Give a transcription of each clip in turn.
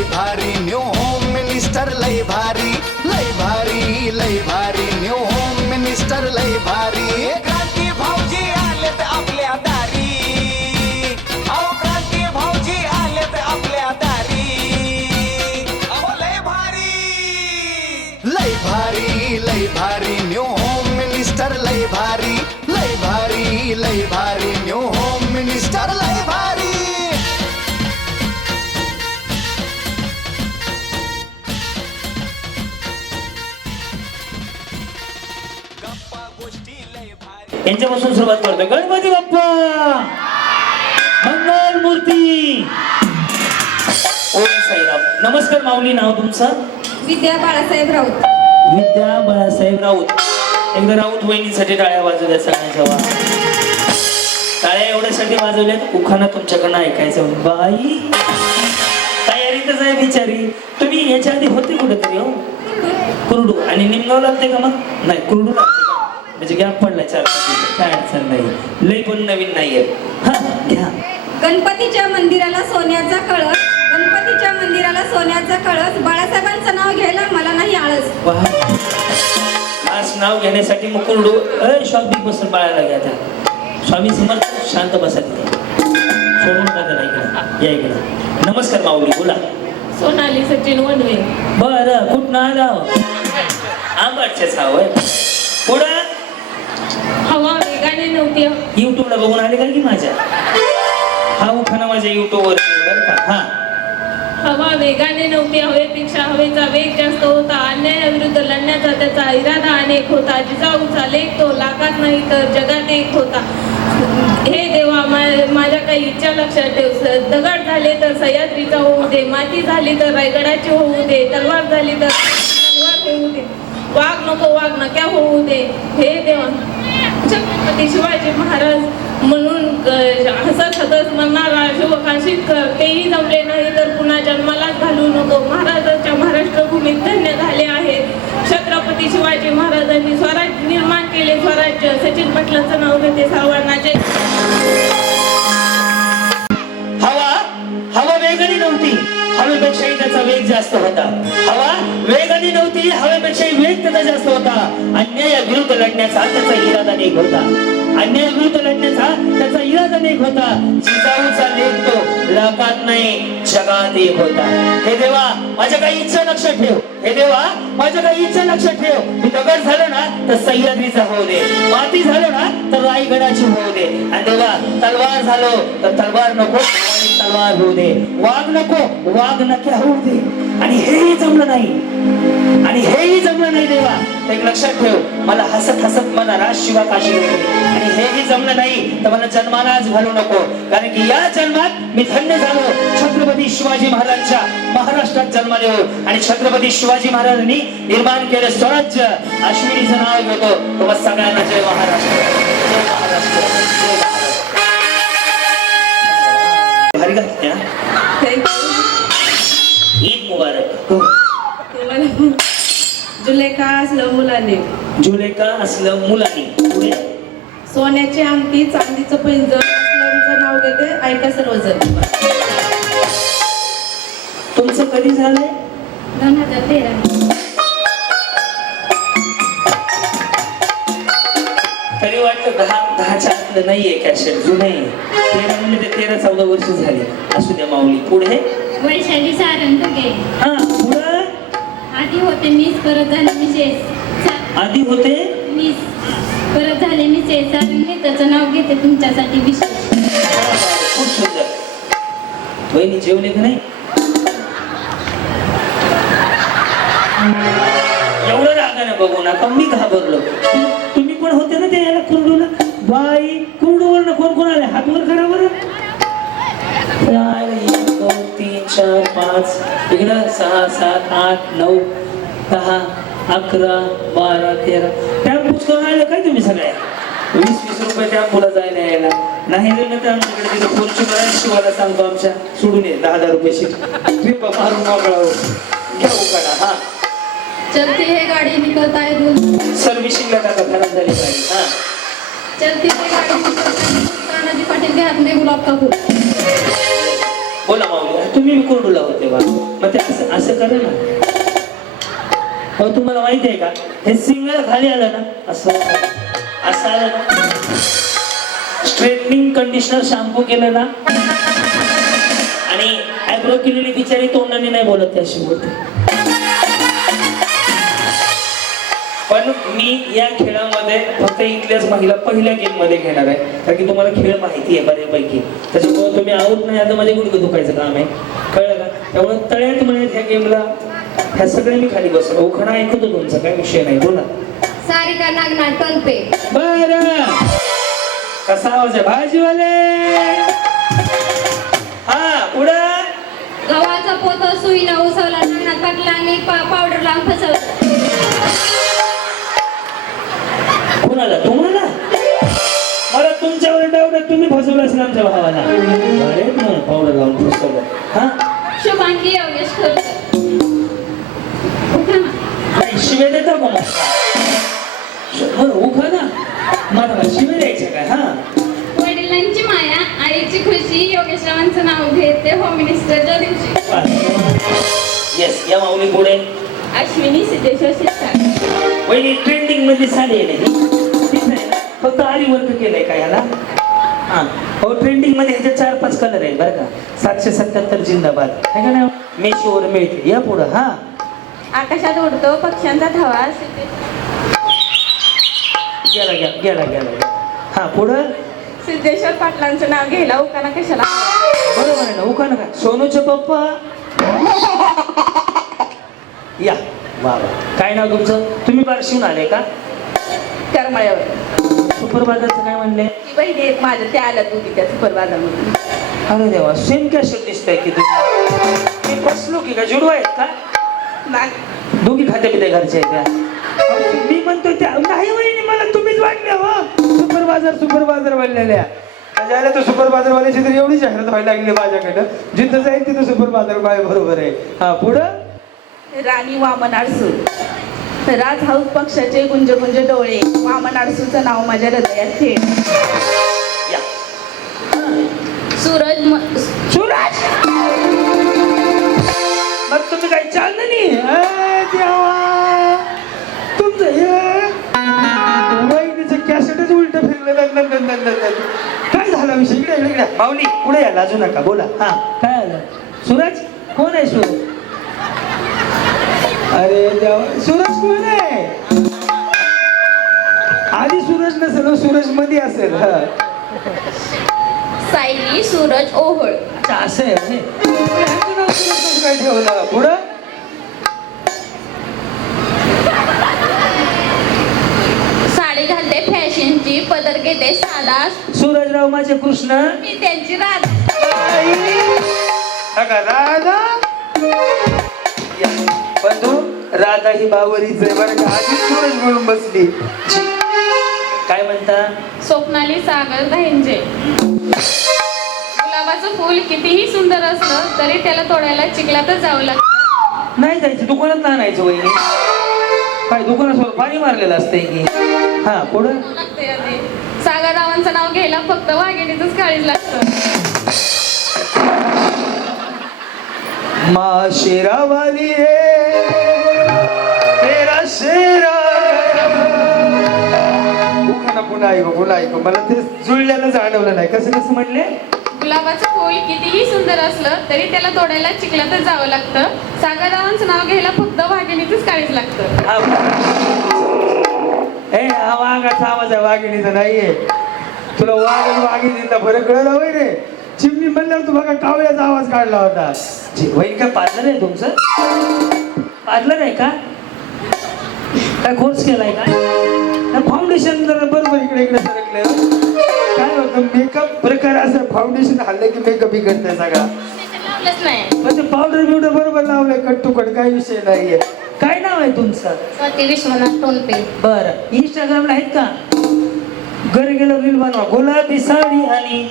लय भारी new home minister लय भारी लय भारी लय भारी न्यू होम मिनिस्टर लय भारी क्रांती भाऊजी आलेत आपल्या दारी अहो क्रांती भाऊजी आलेत आपल्या दारी अहो लय भारी न्यू होम मिनिस्टर लय भारी लय भारी लय भारी न्यू होम मिनिस्टर लय भारी यांच्यापासून सुरुवात करतो. गणपती बाप्पा मंगल मूर्ती. ओम साईराम. नमस्कार माऊली. नाव तुमचं? विद्या बाळासाहेब राऊत. विद्या बाळासाहेब राऊत. एकदा राऊत वहिनीसाठी टाळ्या वाजवल्या सगळ्यांच्या. वा टाळ्या एवढ्यासाठी वाजवल्यात उखाणा तुमच्याकडनं ऐकायचं. बाई तयारीतच आहे बिचारी. तुम्ही याच्या आधी होते कुठेतरी? हो कुरडू. आणि निमगाव लागते का? मग नाही कुरडू लागते का? म्हणजे गॅप पडला 4 काय अडचण नाही. लई पण नवीन नाहीये. हा घ्या. गणपतीच्या मंदिराला सोन्याचा कळस. गणपतीच्या मंदिराला सोन्याचा कळस. बाळासाहेबांचं नाव घ्यायला मला नाही आळस. आज नाव घेण्यासाठी मग कुरडू शॉपिंग बसून बाळाला घ्या. त्या स्वामी समर्थ. शांत बसा तिथे. सोडून टाका नाही. या इकडं. नमस्कार माऊली. बोला. सोनाली सचिन वनवे. बरं कुठं आला? आंबाडच्याच हवं. पुढं हवा वेगाने नव्हती. युट्यूबला बघून आले का की माझ्या? हा उखाणा माझ्या युट्यूबवर बरं का. हा हवा वेगाने नव्हती. हवेपेक्षा हवेचा वेग जास्त होता. अन्यायाविरुद्ध लढण्याचा त्याचा इरादा अनेक होता. जिजाऊचा लेख तो लाखात नाही तर जगात एक होता. हे देवा माझ्या काही इच्छा लक्षात ठेव. दगड झाले तर सह्याद्रीचा होऊ दे. माती झाली तर रायगडाची होऊ दे. तलवार झाली तर तलवार होऊ दे. वाघ नको वाघ नक्या होऊ दे. हे देवा छत्रपती शिवाजी महाराज म्हणून हसत हसत म्हणणारा शिवकाशीत कर. तेही जमले नाही तर पुन्हा जन्मालाच घालू नको. महाराजांच्या महाराष्ट्र भूमीत धन्य झाले आहे. छत्रपती शिवाजी महाराजांनी स्वराज्य निर्माण केले. स्वराज्य. सचिन पाटलांचं नाव घेते सर्वांनाचे. हवा वेगाने नव्हती. हवेपेक्षाही त्याचा वेग जास्त होता. हवा वेगाने नव्हती. हवेपेक्षाही वेग त्याचा जास्त होता. अन्यायाविरुद्ध लढण्याचा त्याचा इरादा नेक होता. अन्यायाविरुद्ध लढण्याचा त्याचा इरादा नेक होता. जिजाऊचा लेख तो लाखात नाही जगात एक होता. हे देवा माझ्या काही इच्छा लक्षात ठेव. हे देवा माझ्या काही इच्छा लक्षात ठेव. मी दगड झालो ना तर सह्याद्रीचा होऊ दे. माती झालो ना तर रायगडाची होऊ दे. आणि देवा तलवार झालो तर तलवार नको तलवार होऊ दे. वाघ नको वाघ नक्या होऊ दे. आणि हेही जमलं नाही. आणि हेही जमलं नाही देवा. एक लक्षात ठेव. मला हसत हसत म्हणा शिवा काशी. आणि हेही जमलं नाही तर मला जन्मालाच घालू नको. कारण की या जन्मात मी धन्य झालो. छत्रपती शिवाजी महाराजांच्या महाराष्ट्रात जन्माले हो. आणि छत्रपती शिवाजी महाराजांनी निर्माण केलं स्वराज्य. अश्विनीचं नाव घेतो. तेव्हा सगळ्यांना जय महाराष्ट्र. जय महाराष्ट्र. जय महाराष्ट्र. भारी घातल्या. ईद मुबारक. जुलेखा असलं मुलाने. जुलेखा असलं मुलाने. पुढे सोन्याची अंगठी चांदीचं पैंजण असल्याचं नाव घेते. ऐका सर्वजण. तुमचं कधी झालंय? 2013. तरी वाटतं 10च्या आतलं नाहीये कॅसेट. जुनं आहे. 13 म्हणजे 13-14 वर्ष झाली. असू द्या माऊली. पुढे वैशाली सारंगगे. हा पुढे आधी होते मीच परत झाले मिसेस. आधी होते मीच परत झाले मिसेस. सारंगे त्याचं नाव घेते तुमच्यासाठी विशेष. खूप सुंदर. वहिनी जेवले का नाही? एवढं रागाने बघू नका. मी घाबरलो. तुम्ही पण होते ना ते याला कुरडूला. बाई कुरडूवर ना कोण कोण आले? हात वर करा बरं. 1 2 3 4 5 इकडं 6 7 8 9 10 11 12 13 टॅम्पूच करून आले काय तुम्ही सगळ्या? 20-20 रुपये टॅम्पूला जायला यायला. नाही रे तर आमच्याकडे तिथे फॉर्च्युनर शिवायला सांगतो. आमच्या सोडून ये 10,000 रुपये शीट. ट्रिप मारून मोकळा हो. घेऊ काढा. हा चलती है गाडी निकलता है दूर. सर्व्हिसिंगला टाका. खराब झाली पाहिजे. हा चलती है गाडी निकलता है. तानाजी पाटील के हाथ में गुलाब का फूल. बोला माऊली. तुम्ही कोरडू लावते बा. मग ते असं असं करा ना. हो तुम्हाला माहिती आहे का हे सिंगल खाली आलं ना असं असं आलं ना स्ट्रेटनिंग कंडिशनर शॅम्पू केलं ना आणि आयब्रो केलेली बिचारी तोंडाने नाही बोलत त्याशी बोलते. पण मी या खेळामध्ये फक्त इथल्याच महिला पहिल्या गेम मध्ये घेणार आहे कारण की तुम्हाला खेळ माहिती आहे बऱ्यापैकी. त्याच्यामुळे तुम्ही आऊट नाही आता माझे गुडघे दुखायचं काम आहे कळलं का. त्यामुळे तळ्यात म्हणत ह्या गेमला ह्या सगळे मी खाली बसलो. उखाणा ऐकतो तुमचा काय विषय नाही बोला. सारिका नागनाथ टोनपे. बर कसा आवाज आहे भाजीवाले. हा पुढं गव्हाचा पोत सुईनं उसवला नागनाथ पाटलांनी पावडर लावून फसवलं. कुणाला तुम्हाला मला तुमच्यावर डाऊट आहे तुम्ही फसवलं असेल आमच्या भावाला. अरे पावडर लावून फसवलं. हा शुभांगी योगेश खोत. शिवे देता का मग उखा ना मला शिवे द्यायचं काय. हा वडिलांची माया आईची खुशी योगेशरावांचं नाव घेते होम मिनिस्टरच्या दिवशी. येस या माऊली पुढे अश्विनी सिद्धेश्वर शिरसाट. पहिली ट्रेंडिंग मध्ये साडी आहे फक्त आरी वर्क केलंय का याला. हा हो ट्रेंडिंग मध्ये ह्याचे 4-5 कलर आहेत बरं का. 777 जिंदाबाद आहे का नाही मेशोवर मिळते. या पुढं हा आकाशात उडतो पक्ष्यांचा थवा. गेला गेला गेला गेला. हा पुढं सिद्धेश्वर पाटलांचं नाव घ्यायला उकाना कशाला. बरोबर आहे ना उका ना का सोनूचे पप्पा. या वा काय नाव तुमचं तुम्ही बारशिवून आले का. करमाळ्यावर सुपर बाजारचं काय म्हणले. ती बहिणी आहेत माझ्या त्या आल्या दोघी त्या सुपर बाजारमधून. अरे देवा सेम कॅशेट दिसतंय की तुम्ही. मी बसलो की का जुडवा आहेत का दोघी खात्या पित्या घरचे आहेत त्या. मी म्हणतो त्या नाही वहिनी मला तुम्हीच वाटल्या हो सुपर बाजार बनलेल्या. त्याच्याला तर सुपर बाजारवाल्याची तर एवढी जाहिरात व्हायला लागली माझ्याकडं जिथं जाईल तिथं सुपर बाजार बाय बरोबर आहे. हा पुढं राणी वामन आडसू. राज हाऊस पक्षाचे गुंज गुंज डोळे. वामन आडसूचं नाव माझ्या हृदयात थेट. या सूरज सूरज मग तुम्ही काही चाललं नाही. देवा तुमचं हे वहिनीचं कॅसेटच उलट फिरलं. काय झालं विषय इकडे इकडे माऊली पुढे या लाजू नका बोला. हा काय आलं सूरज कोण आहे सूरज. अरे देवा सूरज कोण आहे. आधी सूरज नसेल सूरज मध्ये असेल. हा सायली सूरज ओहळ. अच्छा असं आहे ह्याचं नाव सूरज कसं काय ठेवलं. पुढं साडी घालते फॅशनची पदर घेते साधा. सूरजराव माझे कृष्ण मी त्यांची राधा. राधा पण तू राधा ही बावरीच आहे बरं का. आधी सूरज म्हणून बसली. काय म्हणता स्वप्नाली सागर दहेंजे. गुलाबाचं फूल कितीही सुंदर असलं तरी त्याला तोडायला चिखलातच जावं लागतं. नाही जायचं दुकानात आणायचं वहिनी. काय दुकानासमोर पाणी मारलेलं असतंय की. हा पुढं सागररावांचं नाव घ्यायला फक्त वाघिणीचंच काळीज लागतं. माँ शेरावाली है तेरा शेरा. पुन्हा ऐक मला ते जुळल्यानं जाणवलं नाही. कसं कसं म्हणले. गुलाबाचं फूल कितीही सुंदर असलं तरी त्याला तोडायला चिखलातच जावं लागतं. सागररावांचं नाव घ्यायला फक्त वाघिणीचंच काळीज लागतं. हा वाघाचा आवाज आहे वाघिणीचा नाहीये. तुला वाघ आणि वाघिणीचा फरक कळला होय रे. चिमणी म्हणल्यावर तू बघा कावळ्याचा आवाज काढला होता. वही काय पार्लर आहे तुमचं. पार्लर आहे का काय कोर्स केलाय का. फाउंडेशन जरा बरोबर इकडे इकडे सरकले. काय होतं मेकअप प्रकार असं फाउंडेशन हल्लं की मेकअप बिघडतंय सगळा. लावलंच नाही. पण ते पावडर बिवडर बरोबर लावलंय कट टू कट काही विषय नाहीये. काय नाव आहे तुमचं. स्वाती विश्वनाथ टोनपे. बरं इंस्टाग्रामला आहेत का. घरी गेलं रील बनवा गुलाबी साडी आणि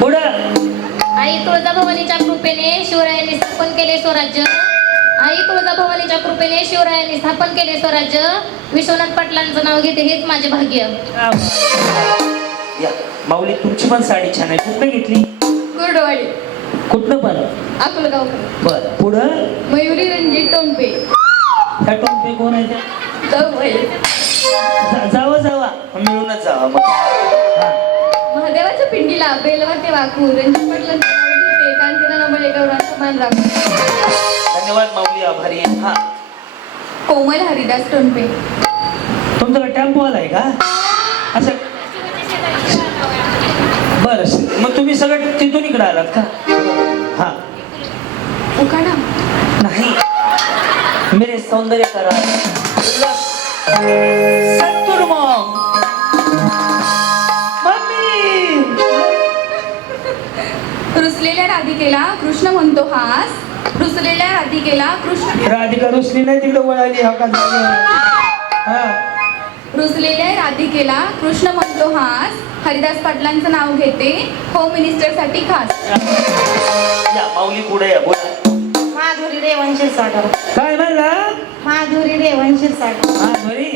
पुढं आई तुळजाभवानीच्या कृपेने शिवरायांनी स्थापन केले स्वराज्य. आई आई तुळजाभवानीच्या कृपेने शिवरायांनी स्थापन केले स्वराज्य. विश्वनाथ पाटलांचं नाव घेते हेच माझे भाग्य. या माऊली तुमची पण साडी छान आहे. कुठनं घेतली? कुर्डवाडी कुठनं पण? अकोलगाव. बर पुढं? मयुरी रणजित टोंपे. ह्या टोंपे कोण आहे त्या? जावा जावा मिळूनच जावा मग. हा. महादेवाच्या पिंडीला बेलवते वाकू रणजित पाटलांचं नाव घेते कांतीराणा बळेगौडांचा मान राखू. धन्यवाद माऊली, आभारी आहे. हा कोमल हरिदास टोंपे. तुमच्याकडे टेम्पो आलाय का? असं बरं मग तुम्ही सगळं तिथून इकडे आलात का? हा उखाणा नाही मेरे सौंदर्य करा संतूर मॉम मम्मी. रुसलेल्या राधिकेला कृष्ण म्हणतो हास. रुसलेल्या राधिकेला कृष्ण राधिका रुसली नाही तिकडे वळाली. हा का झाली? हा रुसलेल्या राधिकेला कृष्ण म्हणतो हास. हरिदास पाटलांचं नाव घेते होम मिनिस्टर साठी खास. या माऊली पुढे या बोला. माधुरी रेवणशीर सागर. काय म्हणला? माधुरी रेवणशीर सागर. माधुरी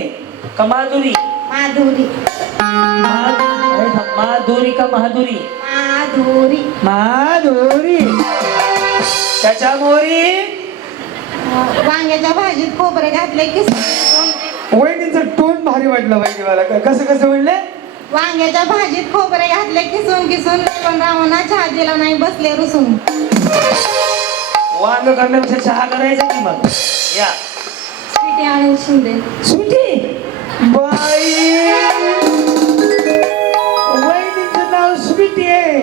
का माधुरी? माधुरी. माधुरी का महादुरी? माधुरी. माधुरी. त्याच्या मोरी वांग्याच्या भाजीत खोबरे घातले की वहिनीचं टोन भारी वाटलं पाहिजे मला. कसं कसं म्हणले? वांग्याच्या भाजीत खोबरे घातले किसून किसून पण रावणा चहा दिला नाही बसले रुसून. वांग करण्यापेक्षा चहा करायचा की मग. या स्वीटी आनंद शिंदे. सुटी बाई वहिनीचं नाव स्वीटी आहे.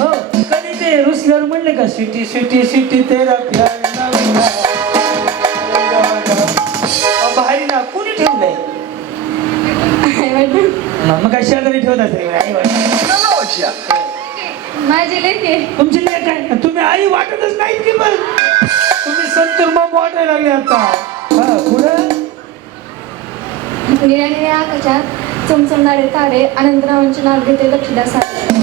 हो कधी ते रुसल्यावर म्हणले का स्वीटी स्वीटी स्वीटी तेरा प्यार ना. भारी ना कोणी ठेवलंय? मग काय शेजारी ठेवत असेल. माझे लेके तुमची लेख आहे. तुम्ही आई वाटतच नाहीत की मग. तुम्ही संतूर मग वाटायला लागले आता. हा पुढं? निळ्या निळ्या आकाशात चमचमणारे तारे अनंतरावांचे नाव घेते लक्ष्मीदास सारे.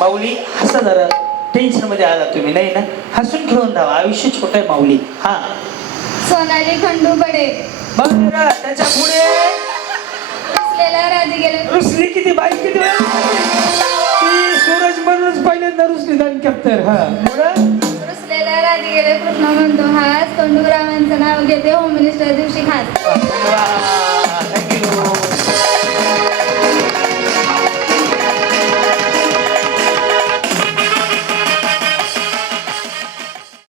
माऊली हसा जरा. टेन्शन मध्ये आला तुम्ही नाही ना. हसून खेळून जावा आयुष्य छोट आहे माऊली. हा सोनाली खंडू बडे. बघा त्याच्या पुढे रुसलेल्या राधिकेला रुसली किती बाई किती वेळा? ती सूरज म्हणूनच पहिल्यांदा रुसली दान कॅप्टर. हा पुढं? रुसलेल्या राधिकेला कृष्ण म्हणतो हास. खंडूरावांचं नाव घेते होम मिनिस्टर दिवशी खास. वा.